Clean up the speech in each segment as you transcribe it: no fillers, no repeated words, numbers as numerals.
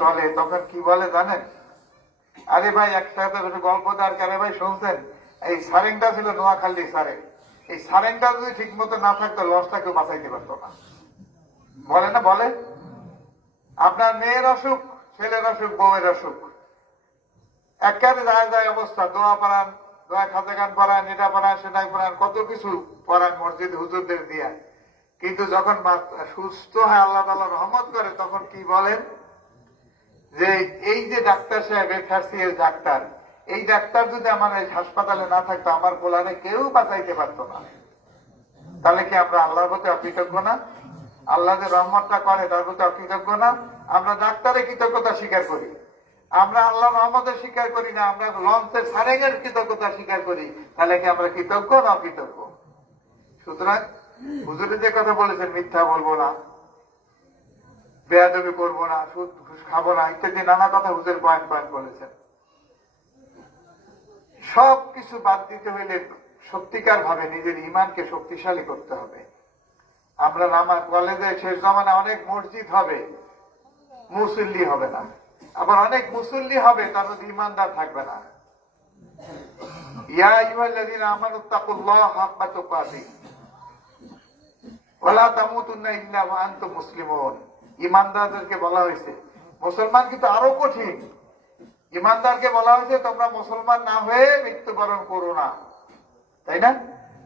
চলে তখন কি বলে জানেন? আরে ভাই একটা গল্প তার কেন ভাই শুনছেন? এই সারেংটা ছিল নোয়াখালী সারেং। এই সারেংটা যদি ঠিক মতো না থাকতো লসটাকে বাঁচাইতে পারতো না। বলে না বলে, আপনার মেয়ের অসুখ, ছেলের অসুখ, বউয়ের অসুখ, একেবারে যায় যায় অবস্থা। দোয়া পড়ান, দোয়া খাতা গান পড়ান, এটা পড়ান, সেটা পড়ান, কত কিছু পড়ান মসজিদ হুজুরদের দিয়া। কিন্তু যখন সুস্থ হয়, আল্লাহ তাআলা রহমত করে, তখন কি বলেন যে এই যে ডাক্তার সাহেব FRCS ডাক্তার, এই ডাক্তার যদি আমার এই হাসপাতালে না থাকতো আমার পোলারে কেউ বাঁচাইতে পারতো না। তাহলে কি আমরা আল্লাহর প্রতি অকৃতজ্ঞ না? আল্লাহ যে রহমতটা করে তার প্রতি অকৃতজ্ঞ না? আমরা ডাক্তারের কৃতজ্ঞতা স্বীকার করি, আমরা আল্লাহ রহমতের স্বীকার করি না, আমরা লঞ্চের সারেঙের কৃতজ্ঞতা স্বীকার করি। তাহলে কি আমরা কৃতজ্ঞ না অকৃতজ্ঞ? সুতরাং হুজুরে যে কথা বলেছেন, মিথ্যা বলবো না, বেয়াদবি করবো না, সুদ ঘুষ খাবো না, ইত্যাদি নানা কথা হুজুর পয়েন্ট পয়েন্ট বলেছেন। সব কিছু বাদ দিতে হইলে সত্যিকার ভাবে নিজের ইমানকে শক্তিশালী করতে হবে। আমরা নামাজ কলেজে শেষ জমানা অনেক মসজিদ হবে, মুসল্লি হবে না। আবার অনেক মুসল্লি হবে, তার মধ্যে ইমানদার থাকবে না। ইয়া আইয়ুহাল্লাযীনা আমানুত্তাকুল্লাহা হাক্কা তুকাতিহি ওয়া লা তামুতুন্না ইল্লা ওয়া আনতুম মুসলিমুন। ইমানদারদেরকে বলা হয়েছে। মুসলমান কিন্তু আরো কঠিন। ইমানদারকে বলা হয়েছে তোমরা মুসলমান না হয়ে মৃত্যুবরণ করো না, তাই না?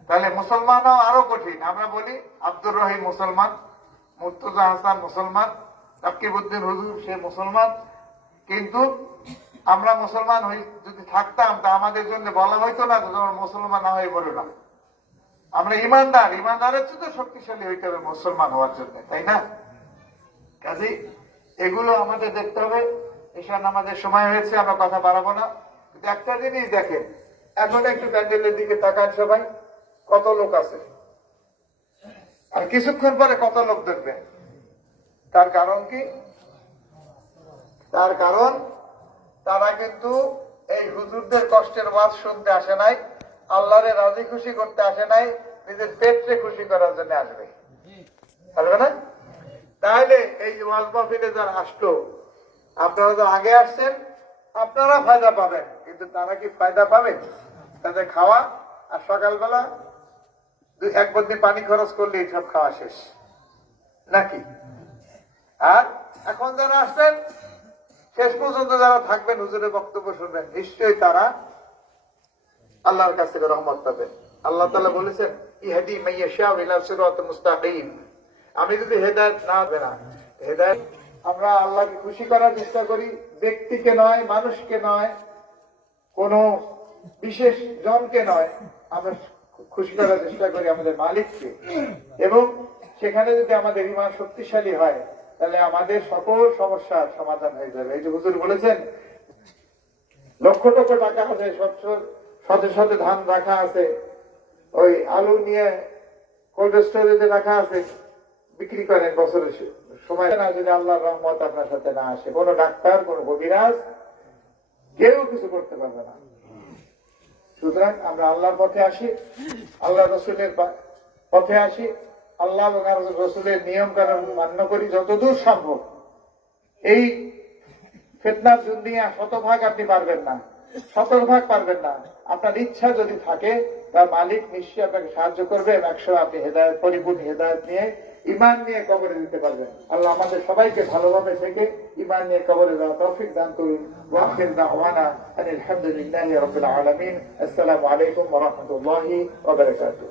তাহলে মুসলমানও আরো কঠিন। আমরা বলি আব্দুর রহিম মুসলমান, মুর্তজা হাসান মুসলমান, তাকিবউদ্দিন হুজুর সে মুসলমান, কিন্তু আমরা মুসলমান হই যদি থাকতাম তা আমাদের জন্য বলা হইতো না যে তোমরা মুসলমান না হয়ে বলো না। আমরা ইমানদার, ইমানদারের চেয়ে শক্তিশালী হইতে হবে মুসলমান হওয়ার জন্য, তাই না? কাজে এগুলো আমাদের দেখতে হবে। ঈশান নামাজের সময় হয়েছে, আমরা কথা বাড়াবো না। কিন্তু একটা জিনিস দেখেন, এখন একটু প্যান্ডেলের দিকে তাকান সবাই, কত লোক আছে, আর কিছুক্ষণ পরে কত লোক দেখবে। তার কারণ কি? তার কারণ তারা কিন্তু এই হুজুরদের কষ্টের ওয়াজ শুনতে আসে নাই, আল্লাহরে রাজি খুশি করতে আসে নাই, নিজের পেটকে খুশি করার জন্য আসবে, আসবে না? তাহলে এই ওয়াজ মাহফিলে যারা আসলো, আপনারা তো আগে আসছেন, আপনারা ফায়দা পাবেন, কিন্তু তারা কি ফায়দা পাবে? তাদের খাওয়া আর সকালবেলা এক বন্দি পানি খরচ করলে সব খাওয়া শেষ নাকি? আর এখন যারা আসবেন, শেষ পর্যন্ত যারা থাকবেন, হুজুরের বক্তব্য শুনবেন, নিশ্চয়ই তারা আল্লাহর কাছ থেকে রহমত পাবেন। আল্লাহ তাআলা বলেছেন, ইহদি মান ইয়াশাউ ইলা সিরাতিন মুস্তাকিম। আমি যদি হেদায়েত না দেই না, হেদায়েত আমরা আল্লাহকে খুশি করার চেষ্টা করি, ব্যক্তিকে নয়, মানুষকে নয়, কোন বিশেষ জনকে নয়, আমরা খুশি করার চেষ্টা করি আমাদের মালিককে। এবং সেখানে যদি আমাদের ঈমান শক্তিশালী হয়, তাহলে আমাদের সকল সমস্যার সমাধান হয়ে যাবে। এই যে হুজুর বলেছেন, লক্ষ লক্ষ টাকা আছে, শতে শতে ধান রাখা আছে, ওই আলু নিয়ে কোল্ড স্টোরেজে রাখা আছে, বিক্রি করেন বছরের সময় না। যদি আল্লাহর রহমত আপনার সাথে না আসে, কোন ডাক্তার, কোন কবিরাজ কেউ কিছু করতে পারবে না। সুতরাং আমরা আল্লাহর পথে আসি, আল্লাহ রসুলের পথে আসি, আল্লাহ এবং রসুলের নিয়ম কানুন মান্য করি যতদূর সম্ভব। এই ফিতনার দুনিয়া শতভাগ আপনি পারবেন না, শতভাগ পারবেন না। আপনার ইচ্ছা যদি থাকে, তার মালিক নিশ্চয়ই আপনাকে সাহায্য করবে, এবং একসময় আপনি হেদায়েত, পরিপূর্ণ হেদায়েত নিয়ে, ঈমান নিয়ে কবরে দিতে পারবেন। আল্লাহ আমাদের সবাইকে ভালোভাবে থেকে ঈমান নিয়ে কবরে যাওয়ার তৌফিক দান করুন। ওয়া আখির দাওয়ানা আলহামদুলিল্লাহি রাব্বিল আলামিন। আসসালামু আলাইকুম ওয়া রাহমাতুল্লাহি ওয়া বারাকাতুহু।